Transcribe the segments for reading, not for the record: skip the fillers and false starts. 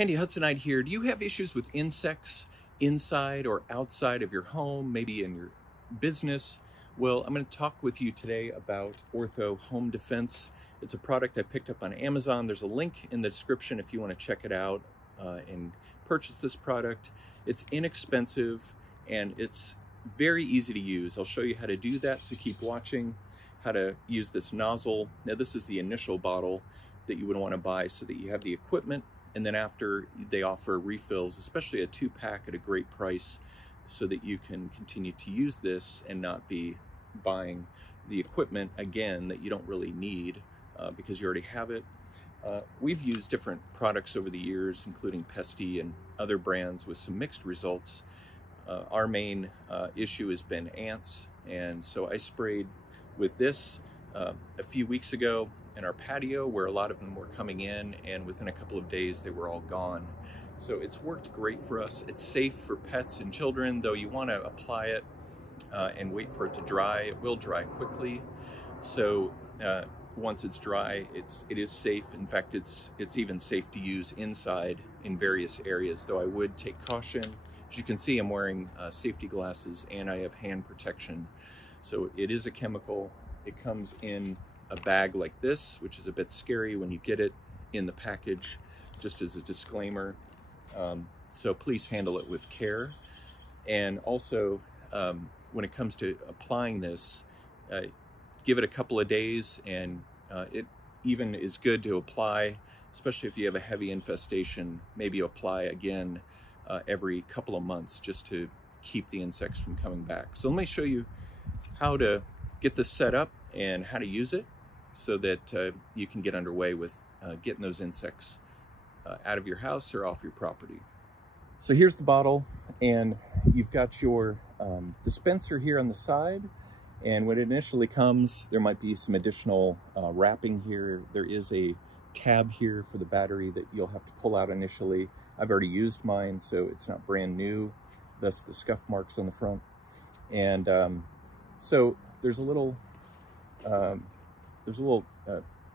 Handy Hudsonite here. Do you have issues with insects inside or outside of your home, maybe in your business? Well, I'm going to talk with you today about Ortho Home Defense. It's a product I picked up on Amazon. There's a link in the description if you want to check it out and purchase this product. It's inexpensive and it's very easy to use. I'll show you how to do that, so keep watching. How to use this nozzle. Now this is the initial bottle that you would want to buy so that you have the equipment, and then after they offer refills, especially a 2-pack at a great price, so that you can continue to use this and not be buying the equipment again that you don't really need because you already have it. We've used different products over the years, including Pesty and other brands with some mixed results. Our main issue has been ants, and so I sprayed with this a few weeks ago in our patio where a lot of them were coming in, and within a couple of days they were all gone. So it's worked great for us. It's safe for pets and children, though you want to apply it and wait for it to dry. It will dry quickly. So once it's dry, it is safe. In fact, it's even safe to use inside in various areas, though I would take caution. As you can see, I'm wearing safety glasses and I have hand protection. So it is a chemical. It comes in a bag like this, which is a bit scary when you get it in the package, just as a disclaimer. So please handle it with care. And also, when it comes to applying this, give it a couple of days, and it even is good to apply, especially if you have a heavy infestation. Maybe apply again every couple of months just to keep the insects from coming back. So let me show you how to get this set up and how to use it so that you can get underway with getting those insects out of your house or off your property. So here's the bottle, and you've got your dispenser here on the side. And when it initially comes, there might be some additional wrapping here. There is a tab here for the battery that you'll have to pull out initially. I've already used mine, so it's not brand new, thus the scuff marks on the front. And so there's a little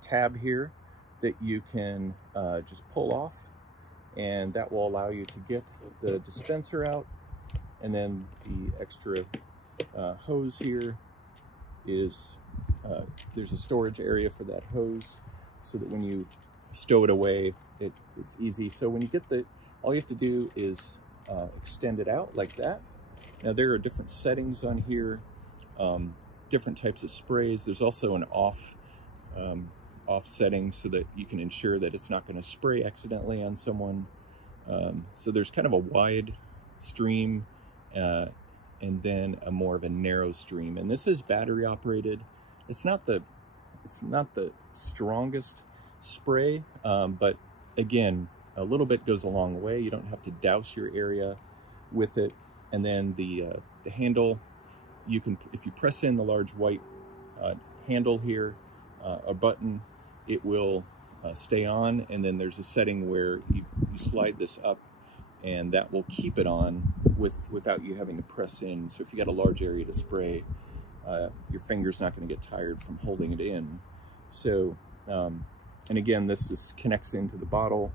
tab here that you can just pull off, and that will allow you to get the dispenser out. And then the extra hose here is there's a storage area for that hose, so that when you stow it away, it's easy. So when you get all you have to do is extend it out like that. Now there are different settings on here, different types of sprays. There's also an off setting so that you can ensure that it's not going to spray accidentally on someone. So there's kind of a wide stream and then a more of a narrow stream, and this is battery operated. It's not the strongest spray, but again, a little bit goes a long way. You don't have to douse your area with it. And then the handle, you can, if you press in the large white handle here, a button, it will stay on, and then there's a setting where you slide this up, and that will keep it on without you having to press in. So if you got a large area to spray, your finger's not going to get tired from holding it in. So, and again, this connects into the bottle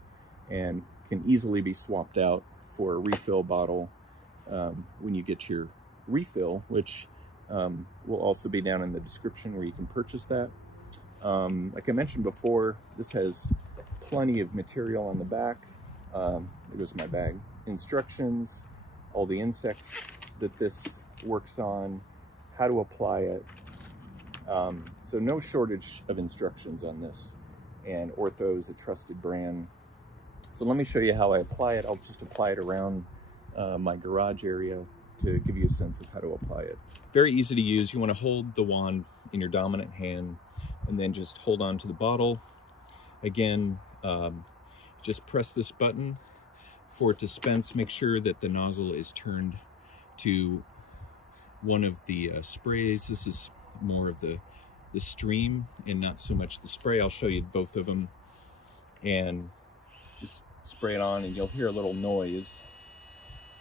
and can easily be swapped out for a refill bottle when you get your refill, which will also be down in the description where you can purchase that. Like I mentioned before, this has plenty of material on the back. There goes my bag. Instructions, all the insects that this works on, how to apply it. So no shortage of instructions on this, and Ortho is a trusted brand. So let me show you how I apply it. I'll just apply it around my garage area to give you a sense of how to apply it. Very easy to use. You want to hold the wand in your dominant hand and then just hold on to the bottle. Again, just press this button for it to dispense. Make sure that the nozzle is turned to one of the sprays. This is more of the stream and not so much the spray. I'll show you both of them, and just spray it on, and you'll hear a little noise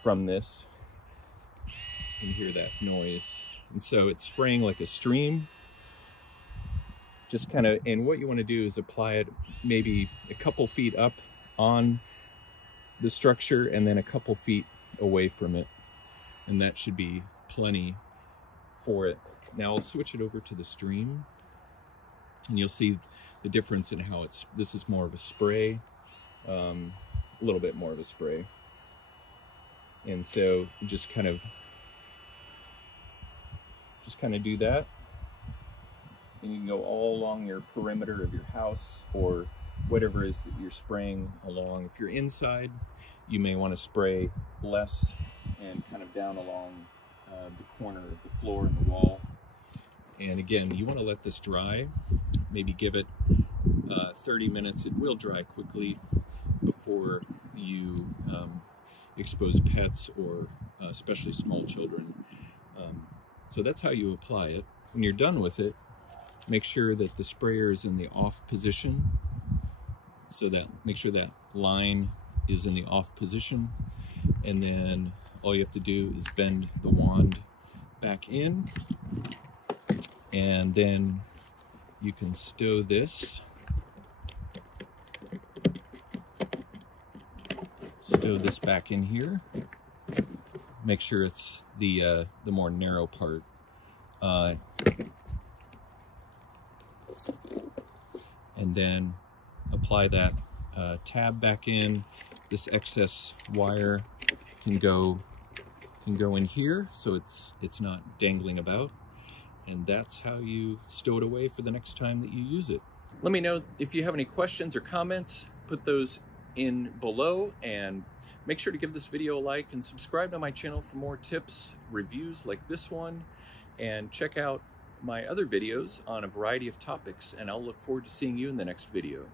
from this. You can hear that noise. And so it's spraying like a stream. Just kind of, and what you want to do is apply it maybe a couple feet up on the structure and then a couple feet away from it, and that should be plenty for it. Now I'll switch it over to the stream, and you'll see the difference in how this is more of a spray, a little bit more of a spray. And so just kind of do that, and you can go all along your perimeter of your house or whatever it is that you're spraying along. If you're inside, you may want to spray less and kind of down along the corner of the floor and the wall. And again, you want to let this dry, maybe give it 30 minutes. It will dry quickly before you expose pets or especially small children. So that's how you apply it. When you're done with it, make sure that the sprayer is in the off position. So that make sure that line is in the off position, and then all you have to do is bend the wand back in, and then you can stow this back in here. Make sure it's the more narrow part. And then apply that tab back in. This excess wire can go in here, so it's not dangling about. And that's how you stow it away for the next time that you use it. Let me know if you have any questions or comments. Put those in below, and make sure to give this video a like and subscribe to my channel for more tips, reviews like this one, and check out my other videos on a variety of topics, and I'll look forward to seeing you in the next video.